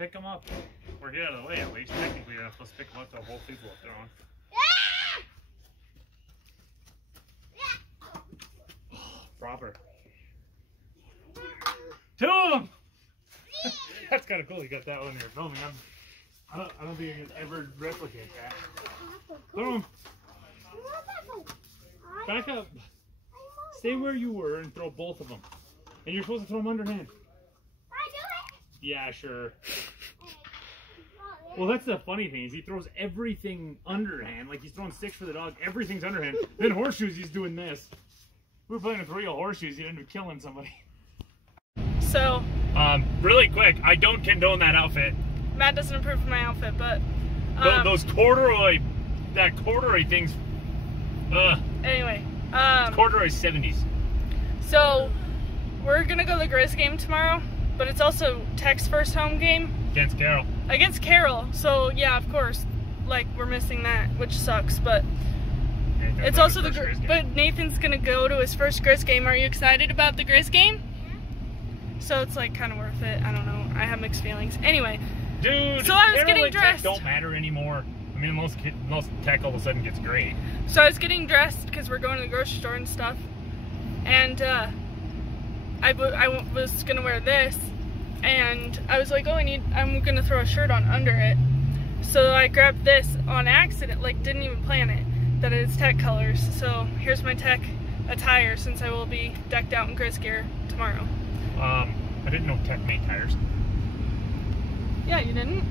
pick them up or get out of the way at least. Technically, you're not supposed to pick them up till the whole people up there on. Proper. 2 of them! That's kind of cool. You got that one here filming. I don't think you can ever replicate that. Boom. Back up. Stay where you were and throw both of them. And you're supposed to throw them underhand. Yeah, sure. Well, that's the funny thing is he throws everything underhand. Like he's throwing sticks for the dog. Everything's underhand. Then horseshoes, he's doing this. We were playing with real horseshoes. He ended up killing somebody. So. Really quick, I don't condone that outfit. Matt doesn't approve of my outfit, but. Those corduroy, that corduroy thing's. Anyway. Corduroy 70s. So, we're gonna go to the Griz game tomorrow, but it's also Tech's first home game. Against Carroll. Against Carroll. So, yeah, of course, like, we're missing that, which sucks, but. It's also but Nathan's gonna go to his first Griz game. Are you excited about the Griz game? Yeah. So it's like kind of worth it. I don't know. I have mixed feelings. Anyway, dude. So I was getting dressed. Don't matter anymore. I mean, most Tech all of a sudden gets great. So I was getting dressed because we're going to the grocery store and stuff, and I was gonna wear this, and I was like, oh, I'm gonna throw a shirt on under it. So I grabbed this on accident. Like didn't even plan it. That it's Tech colors, so here's my Tech attire since I will be decked out in Griz gear tomorrow. I didn't know Tech made tires. Yeah, you didn't?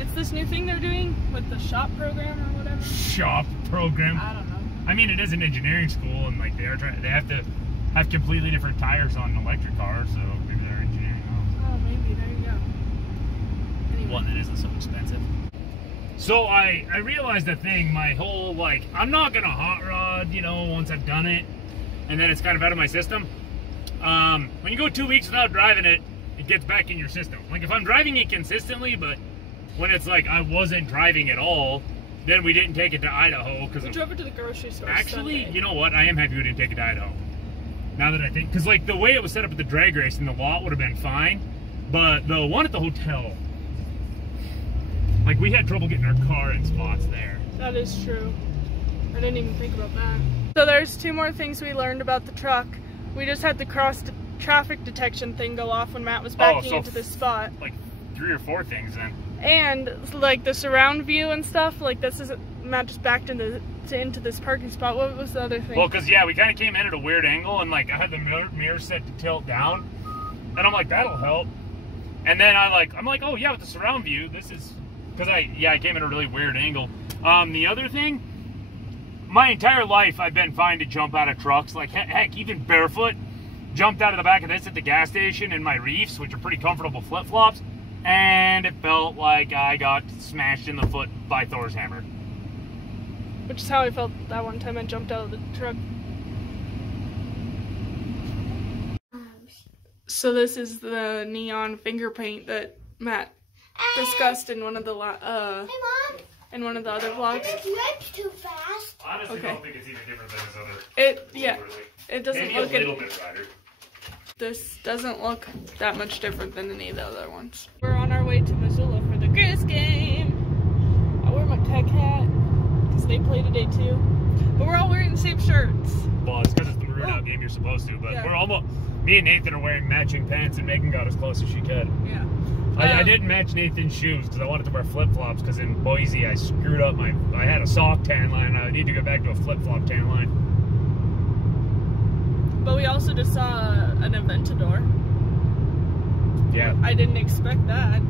It's this new thing they're doing with the shop program or whatever. Shop program? I don't know. I mean, it is an engineering school, and like they have to have completely different tires on an electric car, so maybe they're engineering those. Oh, maybe. There you go. Anyway. One that isn't so expensive. So I realized a thing, my whole, like, I'm not going to hot rod, you know, once I've done it, and then it's kind of out of my system. When you go 2 weeks without driving it, it gets back in your system. Like, if I'm driving it consistently, but when it's like I wasn't driving at all, then we didn't take it to Idaho. We drove it to the grocery store Actually, Sunday. You know what? I am happy we didn't take it to Idaho. Now that I think, because, like, the way it was set up at the drag race and the lot would have been fine, but the one at the hotel... Like, we had trouble getting our car in spots there. That is true. I didn't even think about that. So there's 2 more things we learned about the truck. We just had the traffic detection thing go off when Matt was backing into this spot. Like 3 or 4 things then. And like the surround view and stuff, like this is Matt just backed into this parking spot. What was the other thing? Well, because yeah, we kind of came in at a weird angle, and like I had the mirror set to tilt down, and I'm like, that'll help. And then I'm like, oh yeah, with the surround view, this is... Because I came at a really weird angle. The other thing, my entire life I've been fine to jump out of trucks. Like, heck, even barefoot. Jumped out of the back of this at the gas station in my Reefs, which are pretty comfortable flip-flops. And it felt like I got smashed in the foot by Thor's hammer. Which is how I felt that one time I jumped out of the truck. So this is the neon finger paint that Matt discussed in one of the hey Mom. In one of the other vlogs. You went too fast. Honestly, I don't think it's even different than his other. It doesn't maybe look a little bit brighter. This doesn't look that much different than any of the other ones. We're on our way to Missoula for the Griz game. I wear my Tech hat because they play today too. But we're all wearing the same shirts. Well, it's because it's the Maroon Out game you're supposed to, but yeah. We're almost... Me and Nathan are wearing matching pants, and Megan got as close as she could. Yeah. I didn't match Nathan's shoes because I wanted to wear flip-flops because in Boise I screwed up I had a sock tan line and I need to go back to a flip-flop tan line. But we also just saw an Aventador. Yeah. I didn't expect that.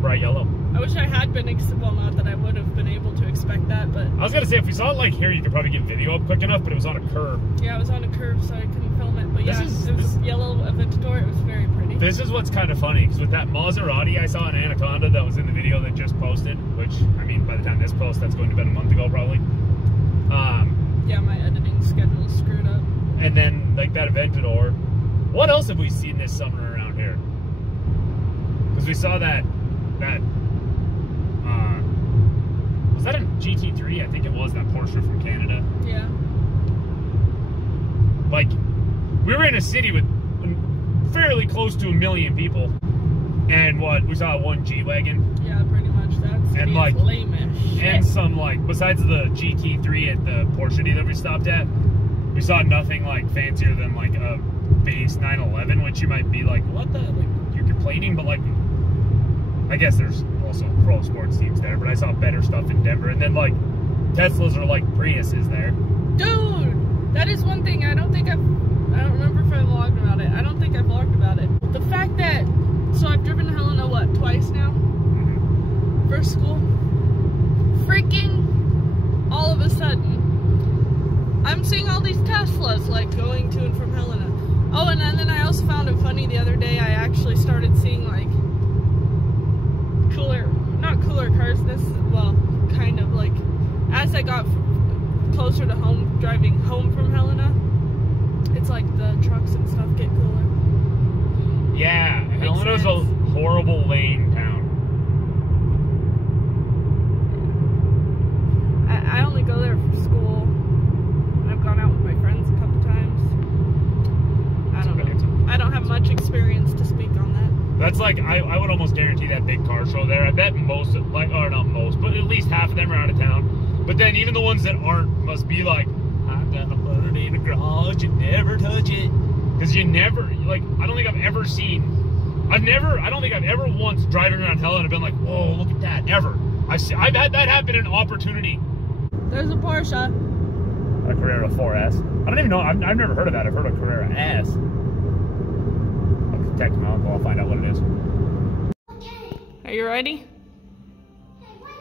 Bright yellow. I wish I had been, well, not that I would have been able to expect that, but... I was going to say, if we saw it like here, you could probably get video up quick enough, but it was on a curve. Yeah, it was on a curve, so I couldn't film it. But yeah, it was yellow Aventador. It was very pretty. This is what's kind of funny, because with that Maserati I saw in Anaconda that was in the video that just posted, which, I mean, by the time this posts, that's going to be about a month ago, probably. Yeah, my editing schedule is screwed up. And then, like, that Aventador. What else have we seen this summer around here? Because we saw that was that a GT3? I think it was, that Porsche from Canada. Yeah. Like, we were in a city with fairly close to 1 million people, And what, we saw one G-Wagon. Yeah, pretty much. That's and like lame as shit. And some like, besides the GT3 at the Porsche dealer we stopped at, we saw nothing like fancier than like a base 911, which you might be like, what the, like, you're complaining, but like, I guess there's also pro sports teams there, but I saw better stuff in Denver. And then like Teslas are like Priuses there. Dude, that is one thing I don't remember if I vlogged about it. I don't think I vlogged about it. The fact that, so I've driven to Helena, what, twice now? Mm-hmm. For school. Freaking, all of a sudden, I'm seeing all these Teslas, like, going to and from Helena. Oh, and then I also found it funny the other day, I actually started seeing, like, not cooler cars, well, kind of, like, as I got closer to home, driving home from Helena, it's like the trucks and stuff get cooler. Yeah, Helena's a horrible lane town. I only go there for school. I've gone out with my friends a couple times. I don't know. I don't have much experience to speak on that. That's like, I would almost guarantee that big car show there, I bet most, like, or not most, but at least half of them are out of town. But then even the ones that aren't must be like, I'm gonna put it in a garage and never touch it. Because you never, like, I don't think I've ever seen, I don't think I've ever once driving around Helena been like, whoa, look at that, ever. I've had that happen in Opportunity. There's a Porsche. A Carrera 4S. I don't even know, I've never heard of that. I've heard of Carrera S. I'll contact my uncle, I'll find out what it is. Are you ready? Hey, wait.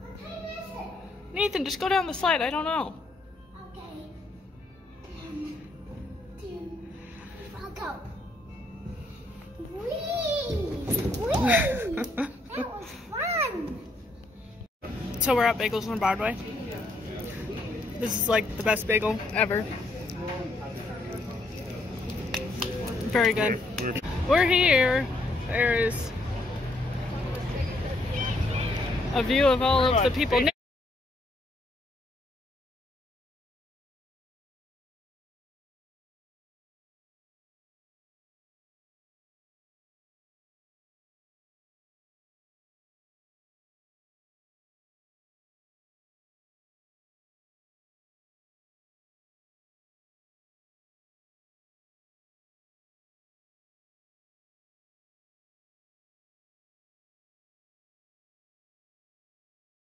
What time is it? Nathan, just go down the slide. I don't know. Okay. 1, 2, I'll go. Whee! Whee! That was fun! So we're at Bagels on Broadway. This is like the best bagel ever. Very good. We're here. There's a view of all of the people.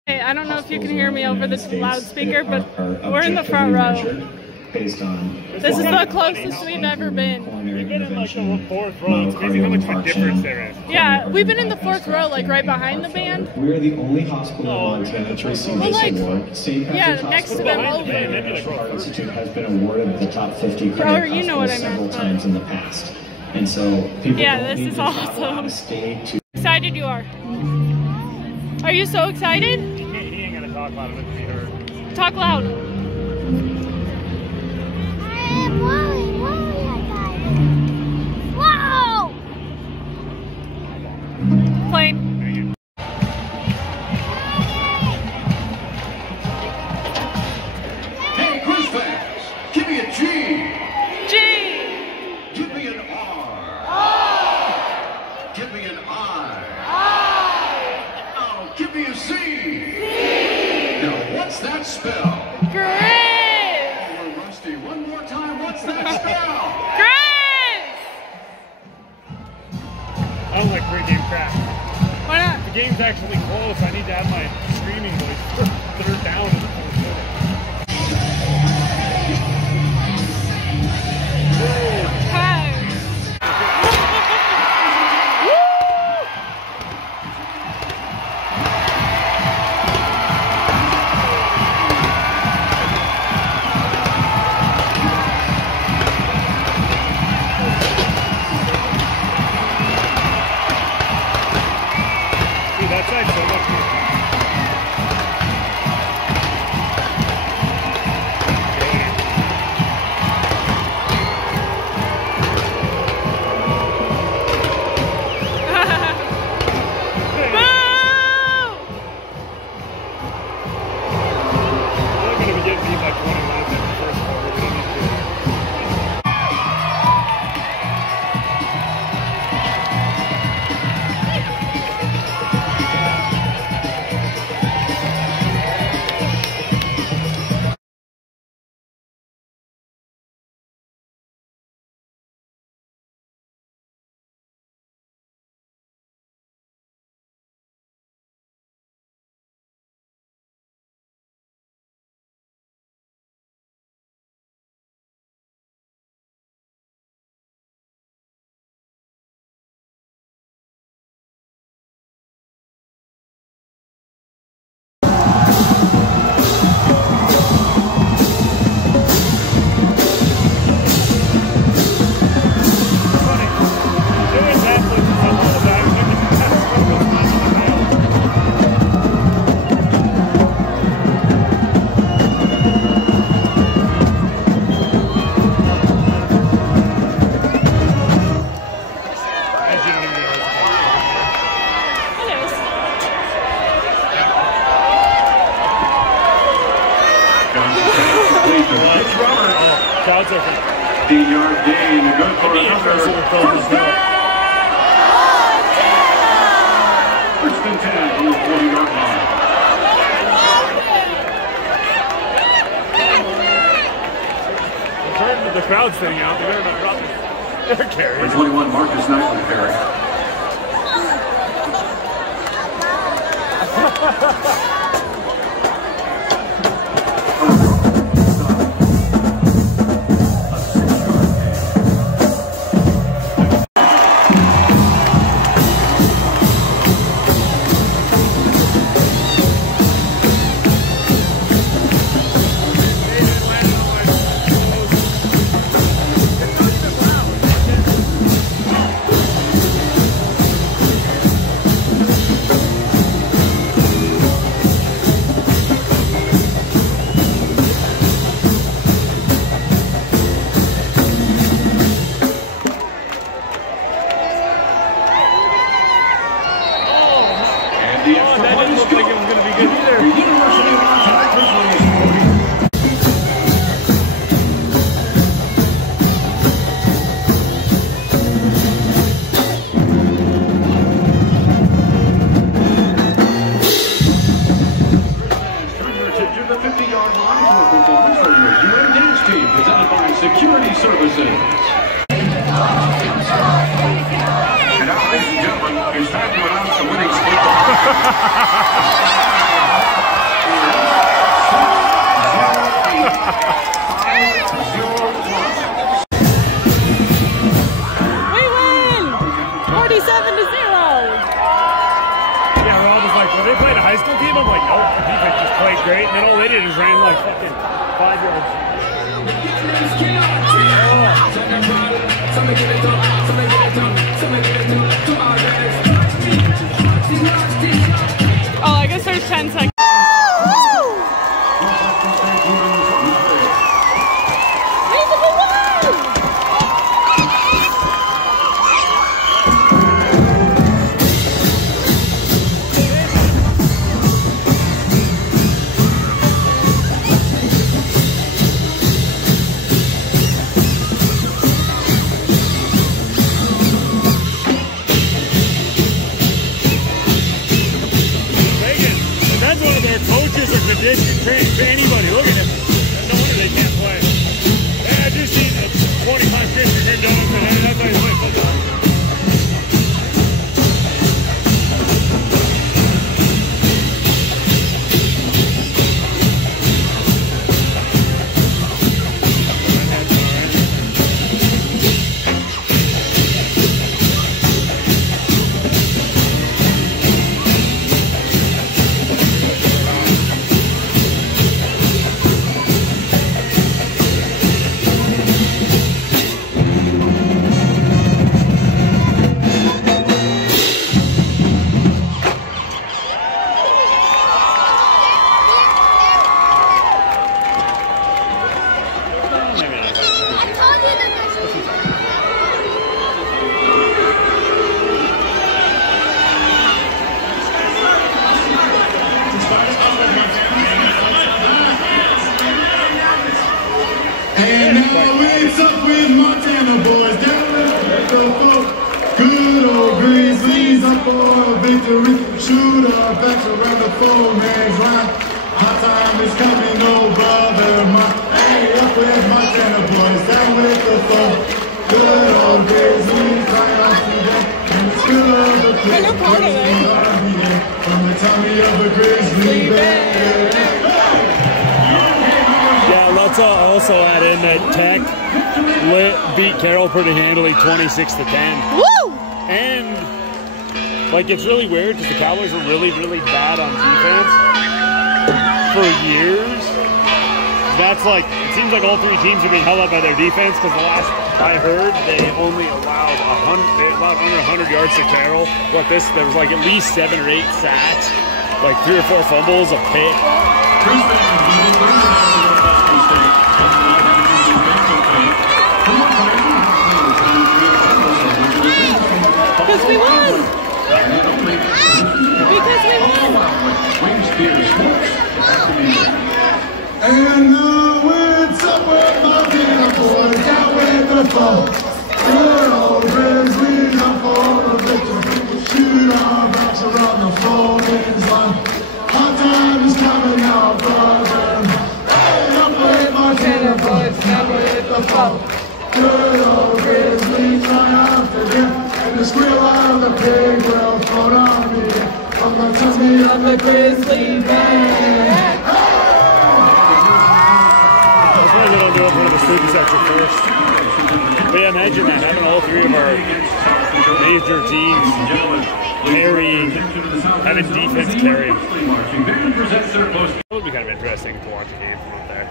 Hey, I don't know if you can hear me over this loudspeaker, but we're in the front row. This is the closest we've ever been. We've been in like the fourth row. It's crazy how much of a difference there is. Yeah, we've been in the fourth row, like right behind the band. We're the only hospital in Montana to receive this award. St. Patrick's next to them over. Hospital Institute has been awarded the top 50 cardiac hospitals several times in the past. And so people this is awesome. Excited you are. Are you so excited? He ain't gonna talk loud enough to be heard. Talk loud. Whoa! Plane. Hey, Griz fans, give me a G. G. Give me an R. R. Give me an I. I. Oh, give me a Z. Z. Now, what's that spell? Griz. Oh, we're rusty. One more time, what's that spell? Griz. I don't like pre-game crap. Why not? The game's actually close. I need to have my screaming voice for third down in the fourth quarter. Hi. Dude, that side's so much more. We're gonna be getting beat by 20 minutes in the first quarter. We don't need to. crowd's open. 15-yard gain, good for another. First and 10 from the 40-yard line. The crowd's thinning out. They better not drop their carry. Number 21, Marcus Knight with carry. Security Services. And now, ladies and gentlemen, it's time to announce the winning speaker. We win! 47-0. Yeah, we're all just like, when they played a high school team, I'm like, nope, the defense just played great. And then all they did is ran like fucking 5 yards. Oh, I guess there's 10 seconds. Coaches or condition training for anybody. Look at him. No wonder they can't play. I just need 25 Christian here doing it. That's why he's playing football. And now it's up with Montana boys down at the boat. Good old Griz leads up for a victory. Shoot our backs around the four-man's line. Hot time is coming, oh brother mine. Hey, up with Montana boys down with the boat. Good old Griz leads triumph today. And the skill of the pitch, from the tummy of the Grizzly Bear. Let's also add in that Tech beat Carroll pretty handily 26-10. Woo! And like it's really weird because the Cowboys were really, really bad on defense for years. That's like, it seems like all three teams are being held up by their defense because the last I heard they only allowed under 100 yards to Carroll. There was like at least 7 or 8 sacks, like 3 or 4 fumbles, a pick. Because we won! Because we won! And now it's up with Montana boys. me of the grizzly band. I was probably going to do it one of the student sets at first. But yeah, imagine that, having all three of our major teams carrying, having defense carry. It would be kind of interesting to watch a game from up there.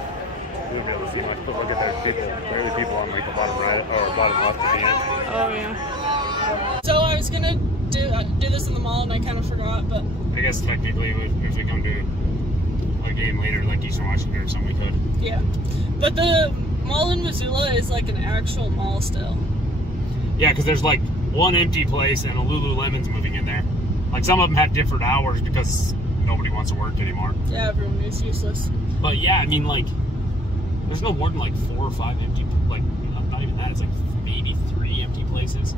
You wouldn't be able to see much, but look at their people, clearly people on like the bottom right or bottom left of the end. Oh yeah. So I was gonna do this in the mall and I kind of forgot, but I guess technically if we come to a game later like Eastern Washington or something, we could. Yeah. But the mall in Missoula is like an actual mall still. Yeah, because there's like one empty place and a Lululemon's moving in there. Like some of them have different hours because nobody wants to work anymore. Yeah, everyone is useless. But yeah, I mean, like, there's no more than like 4 or 5 empty, like, not even that. It's like maybe 3 empty places.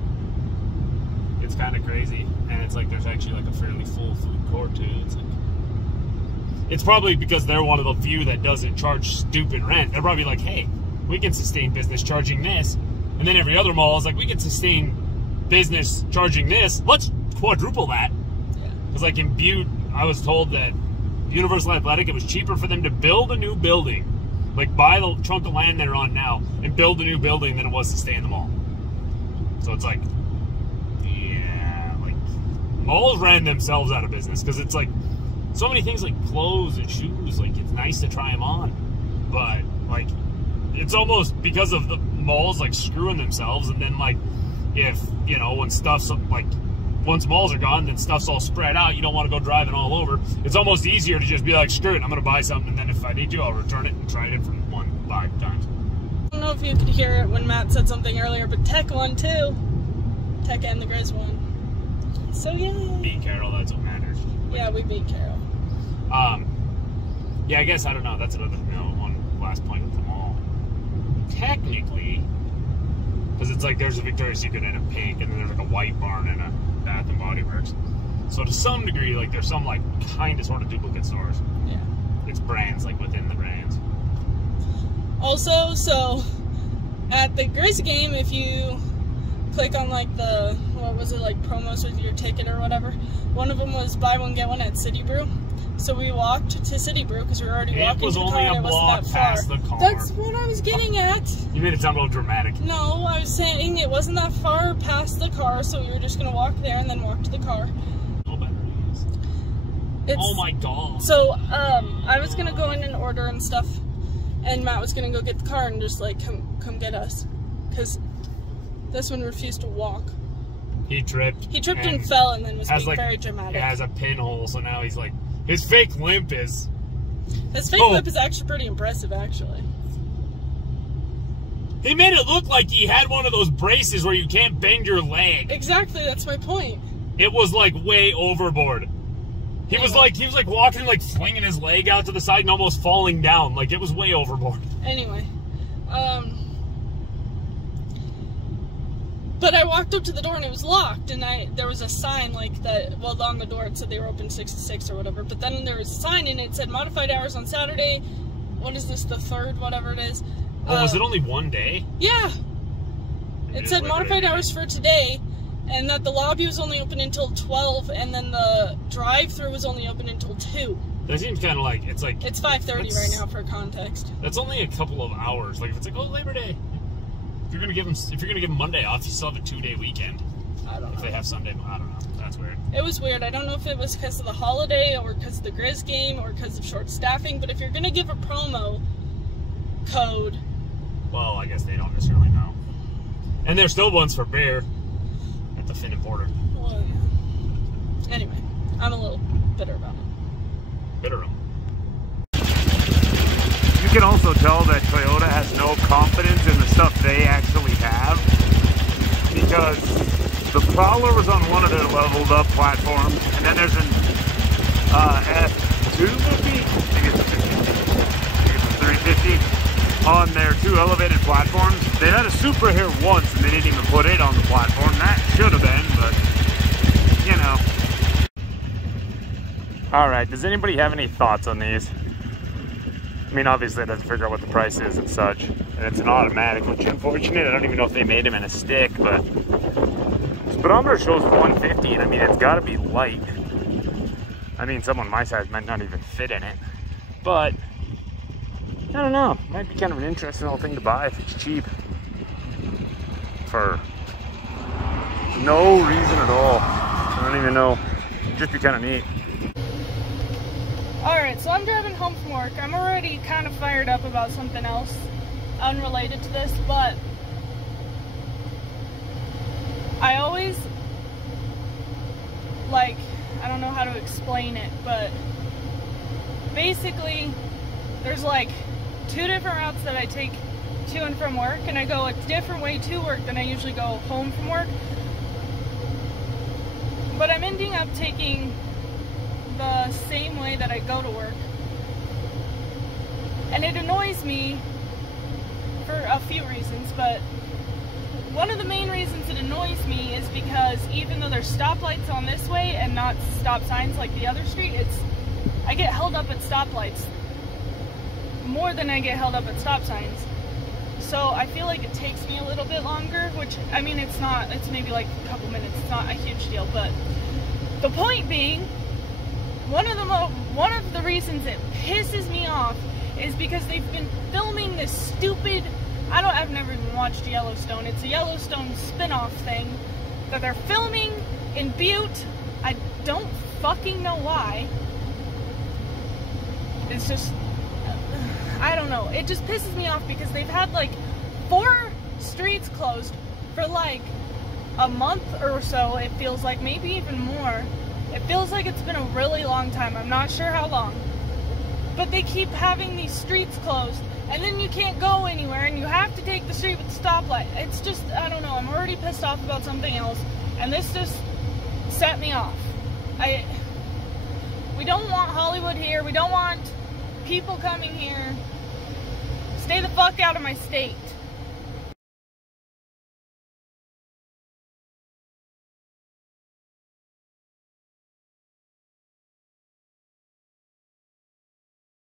It's kind of crazy. And it's like there's actually like a fairly full food court too. It's like, it's probably because they're one of the few that doesn't charge stupid rent. They're probably like, hey, we can sustain business charging this. And then every other mall is like, we can sustain business charging this. Let's quadruple that. Because like in Butte, I was told that Universal Athletic, it was cheaper for them to build a new building, like buy the chunk of land they're on now and build a new building than it was to stay in the mall. So it's like, yeah, like malls ran themselves out of business because it's like so many things like clothes and shoes, like it's nice to try them on, but like it's almost because of the malls like screwing themselves. And then like if, you know, when stuff's like, once malls are gone, then stuff's all spread out. You don't want to go driving all over. It's almost easier to just be like, screw it, I'm going to buy something, and then if I need to, I'll return it and try it from 5 times. I don't know if you could hear it when Matt said something earlier, but Tech won too. Tech and the Griz won. So yeah. Beat Carroll, that's what matters. Yeah, we beat Carroll. Yeah, I guess, I don't know, that's another, you know, one last point with the mall. Technically, because it's like there's a Victoria's Secret and a Pink, and then there's like a White Barn and a Bath and Body Works. So to some degree, like there's some like kind of sort of duplicate stores. Yeah. It's brands like within the brands. Also, so at the Griz game, if you click on like the, what was it, like promos with your ticket or whatever, one of them was buy one get one at City Brew. So we walked to City Brew because we were already walking to the car and it wasn't that far. The car. That's what I was getting at. You made it sound a little dramatic. No, I was saying it wasn't that far past the car, so we were just gonna walk there and then walk to the car. No batteries. Oh my god. So I was gonna go in and order and stuff, and Matt was gonna go get the car and just like come get us, because this one refused to walk. He tripped. He tripped and fell and then was being like, very dramatic. It has a pinhole, so now he's like, his fake limp is... His fake limp is actually pretty impressive, actually. They made it look like he had one of those braces where you can't bend your leg. Exactly, that's my point. It was like way overboard. He was like walking, like flinging his leg out to the side and almost falling down. Like it was way overboard. Anyway, but I walked up to the door and it was locked, and there was a sign like that, well, on the door it said they were open 6 to 6 or whatever, but then there was a sign and it said modified hours on Saturday. What is this, the 3rd, whatever it is? Oh, was it only one day? Yeah. It said modified hours for today, and that the lobby was only open until 12, and then the drive-thru was only open until 2. That seems kind of like, it's 5:30 right now for context. That's only a couple of hours. Like if it's like, oh, Labor Day. If you're gonna give them Monday off, you still have a 2-day weekend. I don't know. If they have Sunday, I don't know. That's weird. It was weird. I don't know if it was because of the holiday or because of the Griz game or because of short staffing, but if you're gonna give a promo code, well, I guess they don't necessarily know. And there's still ones for beer at the Finn and Porter. Well, yeah. Anyway, I'm a little bitter about it. Bitter. You can also tell that Toyota has no confidence in the stuff they actually have, because the Prowler was on one of their leveled up platforms, and then there's an F250, I think it's a 350, I think it's a 350, on their 2 elevated platforms. They had a Supra here once, and they didn't even put it on the platform. That should have been, but, you know. Alright, does anybody have any thoughts on these? I mean, obviously I'd have to figure out what the price is and such. And it's an automatic, which is unfortunate. I don't even know if they made them in a stick, but speedometer shows 150, and I mean, it's got to be light. I mean, someone my size might not even fit in it. But, I don't know. Might be kind of an interesting little thing to buy if it's cheap. For no reason at all. I don't even know. Just be kind of neat. Alright, so I'm driving home from work. I'm already kind of fired up about something else unrelated to this, but I always, like, I don't know how to explain it, but basically there's like 2 different routes that I take to and from work, and I go a different way to work than I usually go home from work. But I'm ending up taking the same way that I go to work. And it annoys me for a few reasons, but one of the main reasons it annoys me is because even though there's stoplights on this way and not stop signs like the other street, I get held up at stoplights more than I get held up at stop signs. So I feel like it takes me a little bit longer, which, I mean, it's maybe like a couple minutes, it's not a huge deal, but the point being, one of the reasons it pisses me off is because they've been filming this stupid, I've never even watched Yellowstone, it's a Yellowstone spin-off thing that they're filming in Butte. I don't fucking know why. It's just, I don't know, it just pisses me off because they've had like 4 streets closed for like a month or so, it feels like, maybe even more. It feels like it's been a really long time, I'm not sure how long. But they keep having these streets closed, and then you can't go anywhere, and you have to take the street with the stoplight. It's just, I don't know, I'm already pissed off about something else, and this just set me off. We don't want Hollywood here, we don't want people coming here. Stay the fuck out of my state.